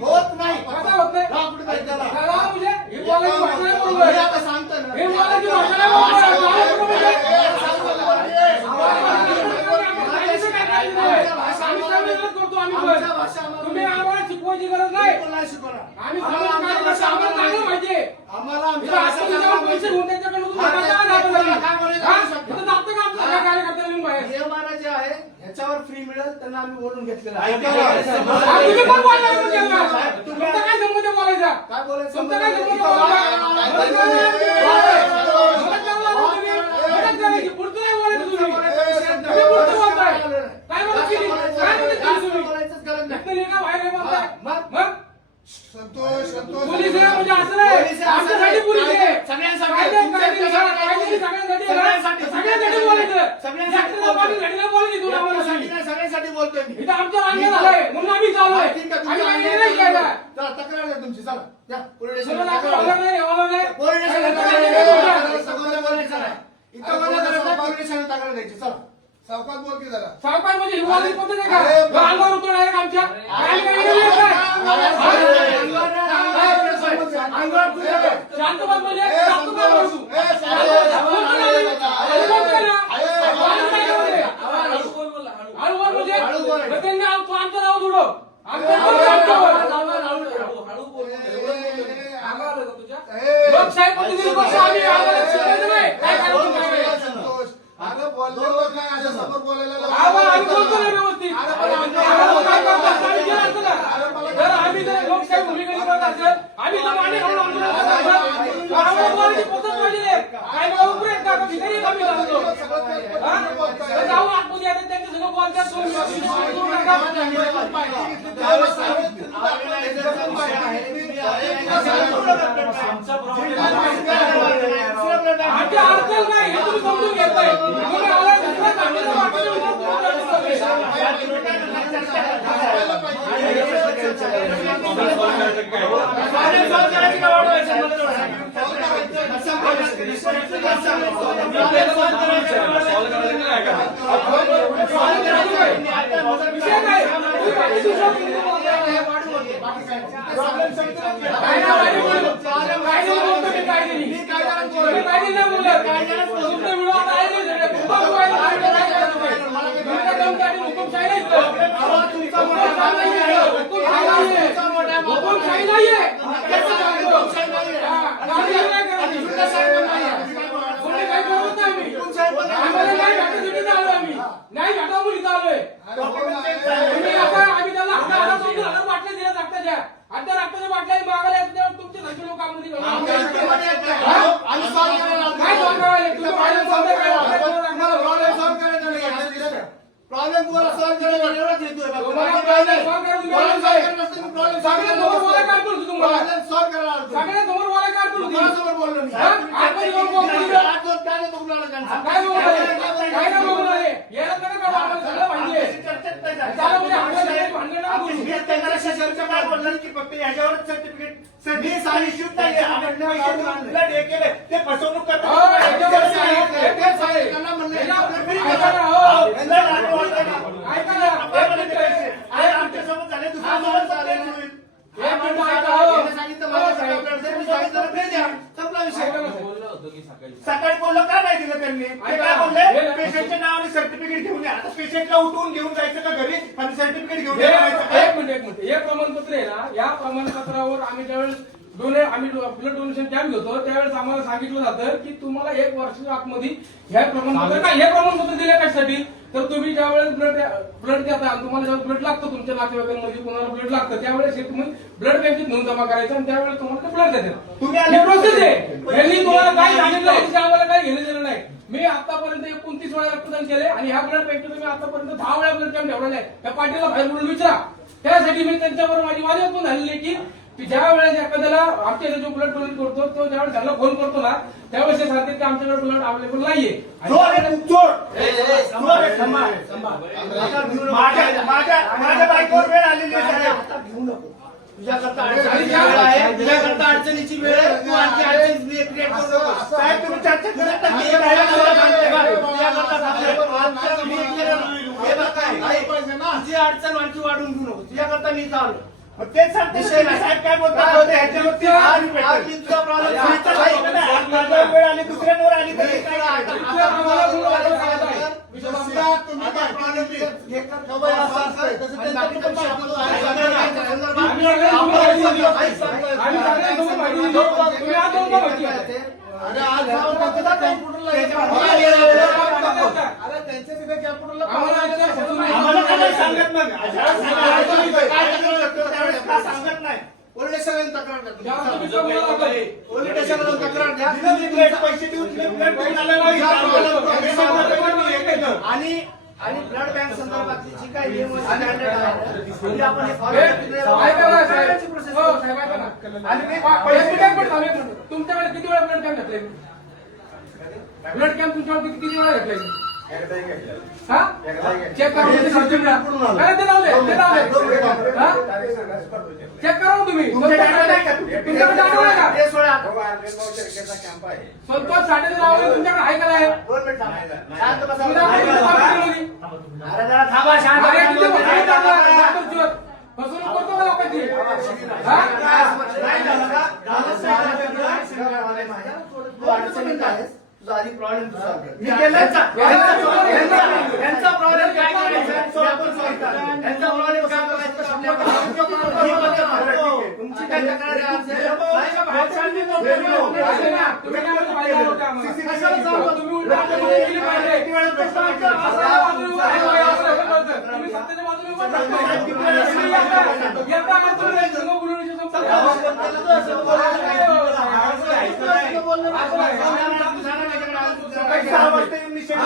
होत नाही. कसं होत नाही? राव कुठे जायचं त्याला? राव म्हणजे हे बोलायची भाषा नाही बोलतोय. मी आता सांगतो ना. हे बोलायची भाषा नाही बोलतोय. राव कुठे बोलतोय? तुम्ही आम्हाला शिकवायची गरज नाही. आम्ही आम्हाला चांगलं माहितीये. आम्हाला इथं आता जेव्हा पैसे घेऊन त्यांच्याकडून तुम्ही कार्यकर्ता येऊन बाहेर हे महाराज जे आहे ह्याच्यावर फ्री मिळेल त्यांना आम्ही बोलून घेतलेलं आहे. तुम्ही पण बोलायचं त्यांना. तुमचा काय संबंध बोलायचा? काय बोलायचं? तुमचा काय संबंध बोलायचा? पुढचं नाही बोलायचं तुम्ही. तुम्ही पुढचं बोलताय. काय बोलायची? काय बोलायची तुम्ही? इथनं लिहिलं बाहेर नाही बोलताय. मग संतोष संतोष पोलीस आहे म्हणजे असं नाही. आमच्यासाठी पोलीस आहे. सगळ्यांसाठी सगळ्यांसाठी बोलायचं. सगळ्यांसाठी बोलायची तुला आम्हाला सांगितलं. नाही, सगळ्यांसाठी बोलतोय मी. इथं आमच्या रांगे झालंय म्हणून आम्ही चाललोय. ठीक आहे, आम्ही तुमच्या काही अंगावर नाही केलं. चला, तक्रार द्या तुमची. चला या, पोलीस सगळं स्टेशनला दाखवा. तक्रार होला द्या. नाही, होला नाही. पोलीस स्टेशनला तक्रार सगळं द्या. दाखवा. सगळं बोलायचं नाही. इथं बोललं तर नाही, पोलीस स्टेशनला तक्रार द्यायची. चला. सावकाश बोल की जरा. सावकार म्हणजे हिवाळी पद्धत आहे का? अरे, अंगावर उतरून डायरेक्ट आमच्या काय नाही केलं अंगावर तुझ्या शांत बस म्हणजे शांत बस बोल तू. हळू बोल म्हणजे मग त्यांनी तू आमचं नाव जोडव. आमचं लोकशाही पद्धतीने कसं आम्ही आम्हाला शिकायचं नाही. काय करायचं काय? संतोष अगं बोललो काय आता समोर बोलायला आम्ही बोलतो ना व्यवस्थित. जर आम्ही जर लोकशाही भूमिका करत असेल आम्ही तर मान्य करून आम्हाला बोलायची पद्धत पाहिजे. काय बघा उपयोग आहे का? ठिकाणी आम्ही जातो. जाऊ आतमध्ये येतात त्यांच्या सगळं बोलतात. आमच्या अडचण नाही हे तुम्ही समजून घेत नाही. तुम्ही आला दुसऱ्या चांगल्याचं वाटतं नाही भेटा मुली आलोय. आम्ही त्याला बाटल्या दिल्या रक्ताच्या. आता रक्ताच्या बाटल्या मागायला तेव्हा तुमचे सारखे लोक आम्ही काय सॉल्व करायला तुम्ही बाहेर सॉल्व प्रॉब्लेम तुम्हाला सॉल्व करायला एवढंच येतोय. सगळ्यात समोर बोलायला काय करू तुम्हाला? सॉल्व करायला सगळ्यात समोर बोलायला काय करू समोर बोललो मी. आपण येऊन बोलतो. काय बोलणार? काय नाही बोलणार आहे. याला नका करू. आम्हाला सगळं पाहिजे. त्याला म्हणजे आम्हाला भांडण नका करू. काय बोलणार की फक्त ह्याच्यावरच सर्टिफिकेट मी सांगितलं नाही. हे केलं ते फसवणूक सकाळी बोललो का नाही दिलं त्यांनी? ते काय बोलले? पेशंटच्या नावाने सर्टिफिकेट घेऊन या. आता पेशंटला उठवून घेऊन जायचं का घरी आणि सर्टिफिकेट घेऊन एक मिनिट हे प्रमाणपत्र आहे ना. या प्रमाणपत्रावर आम्ही ज्यावेळेस आम्ही ब्लड डोनेशन कॅम्प घेतो त्यावेळेस आम्हाला सांगितलं जातं की तुम्हाला 1 वर्ष आतमध्ये हे प्रमाणपत्र दिले कशासाठी? तर तुम्ही ज्यावेळेस ब्लड देता आणि तुम्हाला जेव्हा ब्लड लागतं तुमच्या नातेवाईकांमध्ये कोणाला ब्लड लागतं त्यावेळेस हे तुम्ही ब्लड बँकेत घेऊन जमा करायचं आणि त्यावेळेस तुम्हाला ब्लड देतात. ही प्रोसेस आहे. यांनी तुम्हाला काय सांगितलं आम्हाला काही घेणं दिलं नाही. मी आतापर्यंत 29 वेळा रक्तदान केले आणि ह्या ब्लड बँकेत मी आतापर्यंत 10 वेळा ब्लड कॅम्प ठेवलेला आहे. त्या पार्टीला बाहेर बोलून विचारा. त्यासाठी मी त्यांच्याबरोबर माझी वाद पण झालेली की ज्या वेळेस एखाद्याला आमच्या जो ब्लड डोनेट करतो तो ज्यावेळेस त्यांना फोन करतो ना त्यावेळेस ते सांगतात की आमच्याकडे ब्लड अवेलेबल नाहीये. माझ्या बाईकवर वेळ आलेली आहे. घेऊ नको. तुझ्याकरता अडचणीची वेळ आहे. तू आणखी अडचणी क्रिएट करू नको. साहेब तुम्ही चर्चा करत तुझी अडचण आणखी वाढून घेऊ नको. तुझ्याकरता मी चालू मग तेच सांगते ना, तुम्ही साहेब काय बोलतात होते ह्याच्यावरती आज भेटेल. तुमचा प्रॉब्लेम तुमचा ऐका ना, आज माझ्यावर वेळ आली दुसऱ्यांवर आली तरी काय करायचं? तुम्ही काय प्रॉब्लेम खबर असं असतंय तसं त्यांच्याकडे पण शब्द आहे. आम्ही सगळ्यांना दोन माहिती दिली. तुम्ही आज दोन माहिती आहे. अरे आज जाऊन त्यांच्या कॅम्प्युटरला अरे त्यांच्या तिथे कॅम्प्युटरला आम्हाला का नाही सांगत मग? ज्यावेळेस सांगायचं काय करू शकतो त्यावेळेस का सांगत नाही? पोलीस स्टेशनला तक्रार द्या. तुम्ही बोलायला पाहिजे. पोलीस स्टेशनला तक्रार द्या. दिलं प्लेट, पैसे देऊन प्लेट देऊन आलं नाही. आणि ब्लड बँक संदर्भातली जी काही नियम स्टँडर्ड आहे म्हणजे आपण हे follow केले. ऐका ना, साहेब. सगळ्याची process हो, साहेब, ऐका ना. आणि मी पैसे काय पण थांबे पण. तुमच्याकडे किती वेळा ब्लड कॅम्प घेतले? ब्लड कॅम्प तुमच्याकडे किती वेळा घेतले? हा? चेक करा म्हणजे सिस्टीमला. काय ते लावले? ते लावले. हा? चेक करा ना तुम्ही. तुमच्याकडे नाही का? तुमच्याकडे जाणवलं का? हे सोडा. संतोष साठेचं नाव आहे, तुमच्याकडे आहे का नाही? 2 मिनिट थांबा. शांत बसा. तुम्ही दाखवा, तुम्ही दाखवा केली. अरे जरा थांबा, शांत अरे किती बसा. फसवणूक करता? डॉक्टर फसवणूक करतो का लोकांची? हा? नाही झालं का? तू अडचणीत आहेस. तुझा आधी प्रॉब्लेम तुझा मी केलं. यांचा प्रॉब्लेम काय करायचा यांचा प्रॉब्लेम काय करायचा तुमची काय तक्रार आहे आज? आहे ना, तुम्ही काय म्हणता पाहिजे होतं आम्हाला. तुम्ही उलट आमच्याकडे केली पाहिजे. सत्याच्या बाजूने उभं राहायचं. तुम्ही सत्याच्या बाजूने उभं राहायचं. तुम्ही एकदा आम्हाला तुम्ही रंग बोलवण्याची संपत्ती आहे. सकाळी 6 वाजता येऊन निषेध